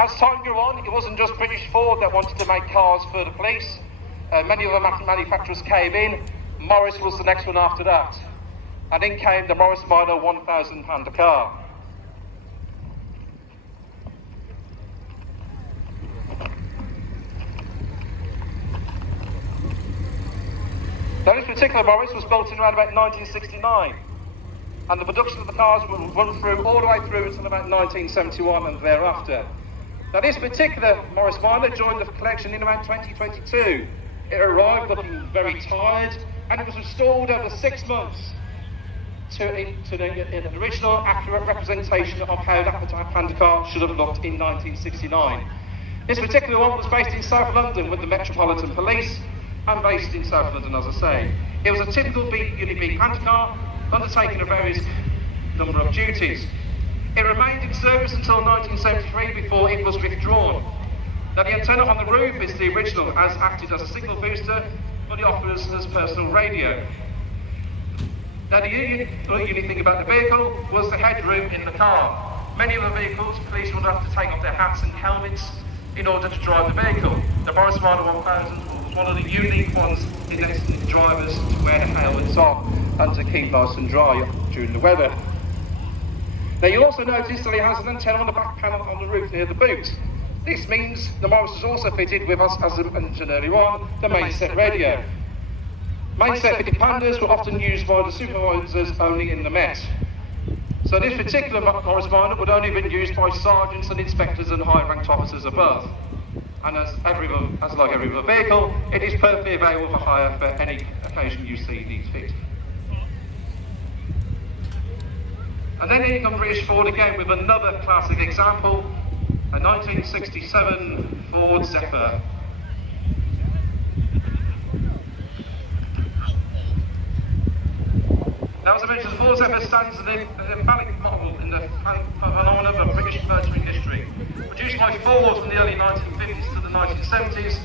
As time grew on, it wasn't just British Ford that wanted to make cars for the police. Many other manufacturers came in. Morris was the next one after that. And in came the Morris Minor 1000 Panda car. Now this particular Morris was built in around about 1969. And the production of the cars will run through all the way through until about 1971 and thereafter. Now this particular Morris Minor joined the collection in around 2022. It arrived looking very tired, and it was restored over 6 months to an original, accurate representation of how that Panda car should have looked in 1969. This particular one was based in South London with the Metropolitan Police, and based in South London, as I say. It was a typical Unit B Panda car, undertaking a various number of duties. It remained in service until 1973 before it was withdrawn. Now the antenna on the roof is the original, as acted as a signal booster for the officer's personal radio. Now the unique thing about the vehicle was the headroom in the car. Many of the vehicles, police would have to take off their hats and helmets in order to drive the vehicle. The Morris Minor 1000 was one of the unique ones in letting drivers to wear the helmets on and to keep nice and dry during the weather. Now you'll also notice that it has an antenna on the back panel on the roof near the boot. This means the Morris is also fitted with, as I mentioned earlier on, the mainset radio. Mainset fitted Pandas were often used by the supervisors only in the Met. So this particular Morris Minor would only have been used by sergeants and inspectors and high-ranked officers above. And as like every other vehicle, it is perfectly available for hire for any occasion you see needs fit. And then here comes British Ford again with another classic example, a 1967 Ford Zephyr. Now, as I mentioned, the Ford Zephyr stands as an emblematic model in the phenomenon of British motoring history. Produced by Ford from the early 1950s to the 1970s,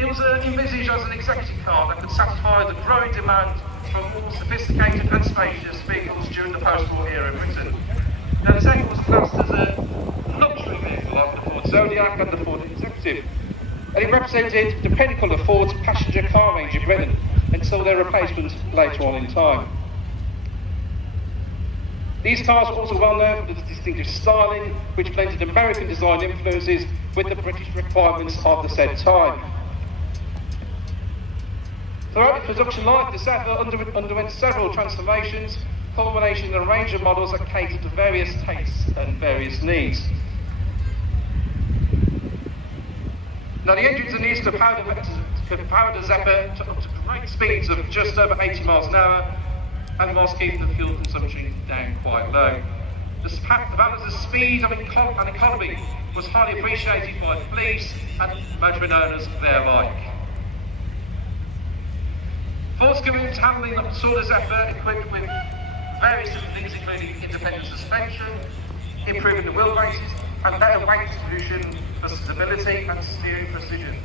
it was envisaged as an executive car that could satisfy the growing demand from more sophisticated and spacious vehicles during the post-war era in Britain. Now, the Zephyr was classed as a luxury vehicle like the Ford Zodiac and the Ford Executive, and it represented the pinnacle of Ford's passenger car range in Britain until their replacement later on in time. These cars were also well known for the distinctive styling, which blended American design influences with the British requirements of the said time. Throughout its production life, the Zephyr underwent several transformations, culminating in a range of models that catered to various tastes and various needs. Now the engines are used to power the Zephyr to up to great speeds of just over 80 miles an hour, and whilst keeping the fuel consumption down quite low. The balance of speed and economy was highly appreciated by the police and motoring owners their Ford's commitment to handling saw the Zephyr equipped with various different things, including independent suspension, improving the wheelbases, and better weight distribution for stability and steering precision.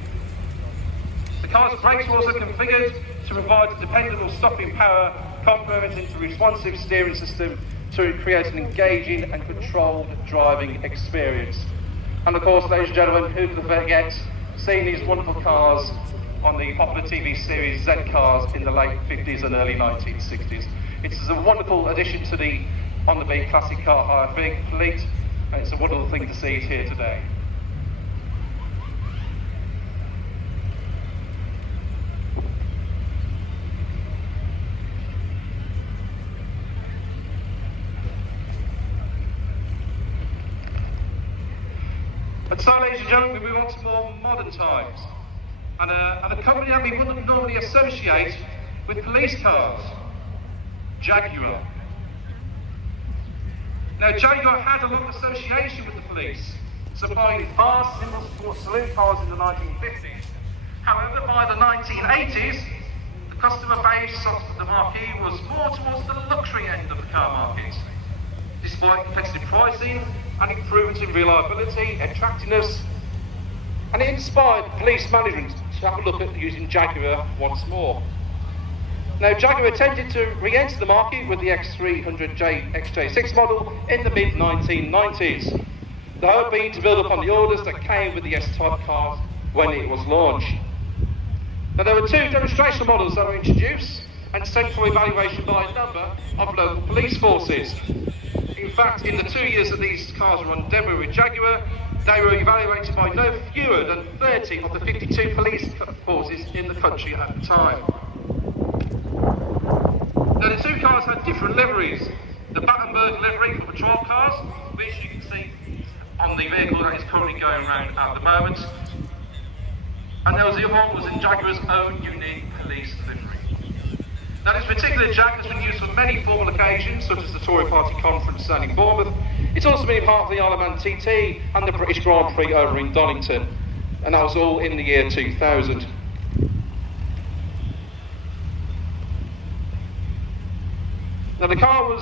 The car's brakes were also configured to provide a dependable stopping power, complementing the responsive steering system to create an engaging and controlled driving experience. And of course, ladies and gentlemen, who could forget seeing these wonderful cars on the popular TV series Z Cars in the late 50s and early 1960s. It's a wonderful addition to the on the beat classic car hire fleet, and it's a wonderful thing to see it here today. And so, ladies and gentlemen, we move on to more modern times. And a company that we wouldn't normally associate with police cars, Jaguar. Now, Jaguar had a long association with the police, supplying fast single-sport saloon cars in the 1950s. However, by the 1980s, the customer base of the marquee was more towards the luxury end of the car market. Despite competitive pricing and improvements in reliability, attractiveness, and it inspired police management to have a look at using Jaguar once more. Now, Jaguar attempted to re-enter the market with the XJ6 model in the mid-1990s. the hope being to build upon the orders that came with the S-Type cars when it was launched. Now there were 2 demonstration models that were introduced and sent for evaluation by a number of local police forces. In fact, in the 2 years that these cars were on demo with Jaguar, they were evaluated by no fewer than 30 of the 52 police forces in the country at the time. Now the 2 cars had different liveries. The Battenberg livery for patrol cars, which you can see on the vehicle that is currently going around at the moment. And there was the other one was in Jaguar's own unique police livery. Now this particular Jag has been used for many formal occasions, such as the Tory Party conference down in Bournemouth. It's also been part of the Isle of Man TT and the British Grand Prix over in Donington. And that was all in the year 2000. Now the car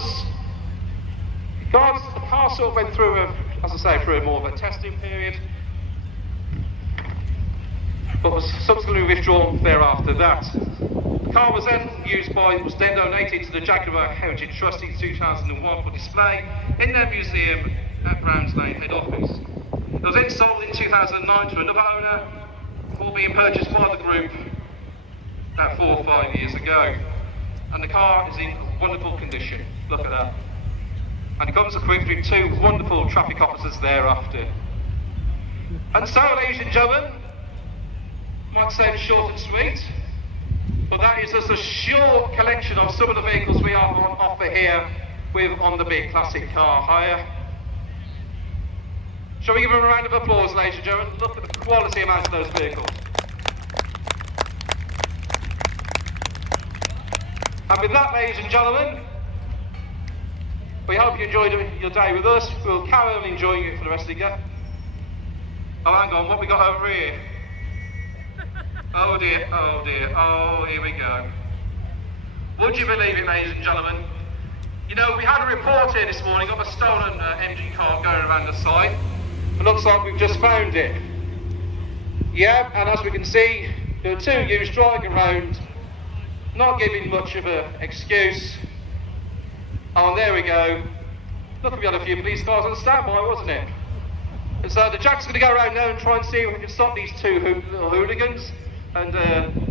sort of went through as I say, through more of a testing period, but was subsequently withdrawn thereafter that. The car was then donated to the Jaguar Heritage Trust in 2001 for display in their museum at Browns Lane head office. It was then sold in 2009 to another owner before being purchased by the group about 4 or 5 years ago. And the car is in wonderful condition, look at that. And it comes equipped with 2 wonderful traffic officers thereafter. And so, ladies and gentlemen, might say short and sweet, but that is just a short collection of some of the vehicles we have on offer here with On the Beat Classic Car Hire. Shall we give them a round of applause, ladies and gentlemen? Look at the quality amount of those vehicles. And with that, ladies and gentlemen, we hope you enjoyed your day with us. We'll carry on enjoying it for the rest of the day. Oh, hang on, what we got over here? Oh dear, oh dear, oh, here we go. Would you believe it, ladies and gentlemen? You know, we had a report here this morning of a stolen MG car going around the site. It looks like we've just found it. Yeah, and as we can see, there are 2 youths driving around, not giving much of an excuse. Oh, and there we go. Look, we had a few police cars on standby, wasn't it? And so the Jack's going to go around now and try and see if we can stop these 2 little hooligans and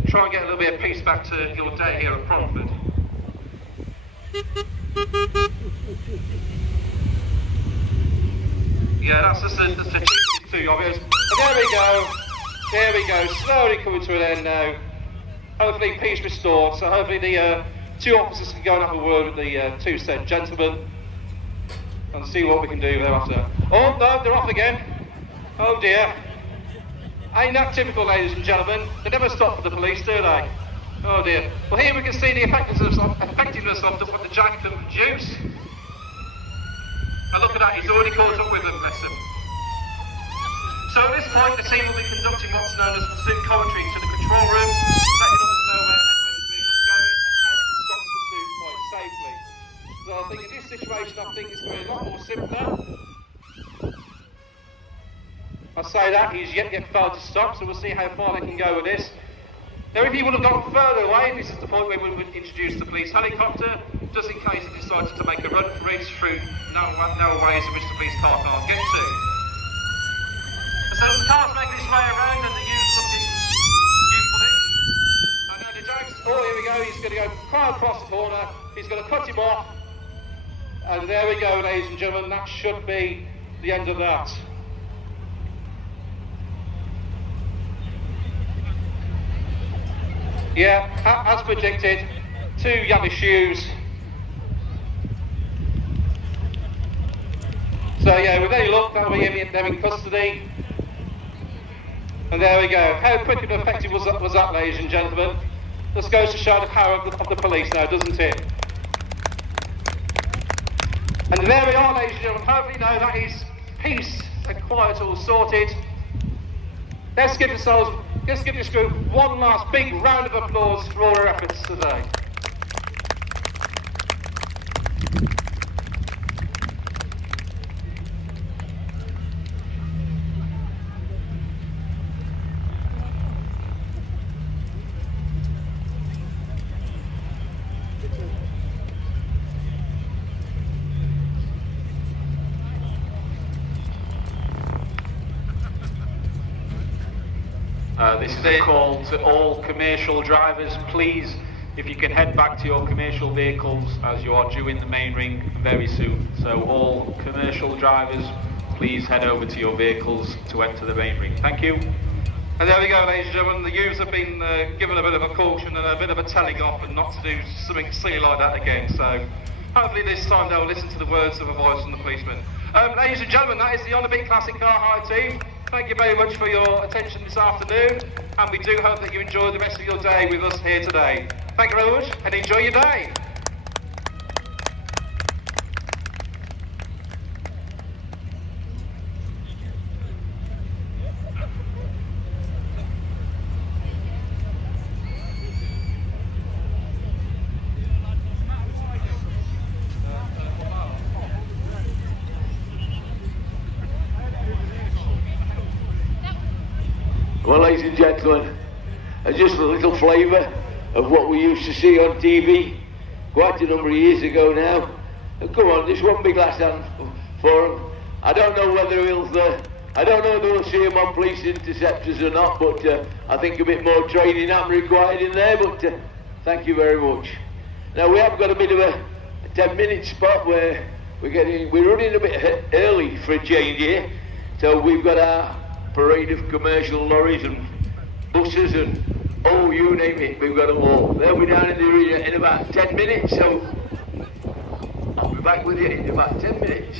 try and get a little bit of peace back to your day here at Cromford. Yeah, that's just the cheapest 2 of yours. And there we go, slowly coming to an end now. Hopefully peace restored, so hopefully the 2 officers can go and have a word with the 2 said gentlemen and see what we can do thereafter. Oh no, they're off again. Oh dear. Ain't that typical, ladies and gentlemen? They never stop for the police, do they? Oh dear. Well, here we can see the effectiveness of what the Jag can produce. And look at that, he's already caught up with them, bless him. So at this point, the team will be conducting what's known as pursuit commentary to the control room, letting us know where everybody's vehicle's going and how they can stop the pursuit quite safely. So I think in this situation, I think it's going to be a lot more simpler. I say that, he's yet failed to stop, so we'll see how far they can go with this. Now if he would have gone further away, this is the point where we would introduce the police helicopter, just in case he decided to make a run for it through narrow ways in which the police car can't get to. So the car's making its way around and the youth's looking youthful-ish. And now the Jag's, oh here we go, he's going to go quite across the corner, he's going to cut him off. And there we go, ladies and gentlemen, that should be the end of that. Yeah, as predicted, 2 yellow shoes. So yeah, with any luck, that'll be them in custody. And there we go. How quick and effective was that, ladies and gentlemen? This goes to show the power of the police now, doesn't it? And there we are, ladies and gentlemen. Hopefully now that is peace and quiet all sorted. Let's give this group one last big round of applause for all their efforts today. This is a call to all commercial drivers. Please, if you can head back to your commercial vehicles as you are due in the main ring very soon. So all commercial drivers, please head over to your vehicles to enter the main ring. Thank you. And there we go, ladies and gentlemen. The youths have been given a bit of a caution and a bit of a telling off and not to do something silly like that again. So hopefully this time they'll listen to the words of a voice from the policeman. Ladies and gentlemen, that is the On a Beat Classic Car Hire team. Thank you very much for your attention this afternoon, and we do hope that you enjoy the rest of your day with us here today. Thank you very much, and enjoy your day. Well, ladies and gentlemen, just a little flavour of what we used to see on TV quite a number of years ago now. And come on, just one big last hand for him. I don't know whether we'll see him on police interceptors or not, but I think a bit more training I'm required in there. But thank you very much. Now we have got a bit of a 10-minute spot where we're running a bit early for a change here, so we've got our parade of commercial lorries and buses and oh, you name it, we've got them all. They'll be down in the arena in about 10 minutes, so I'll be back with you in about 10 minutes.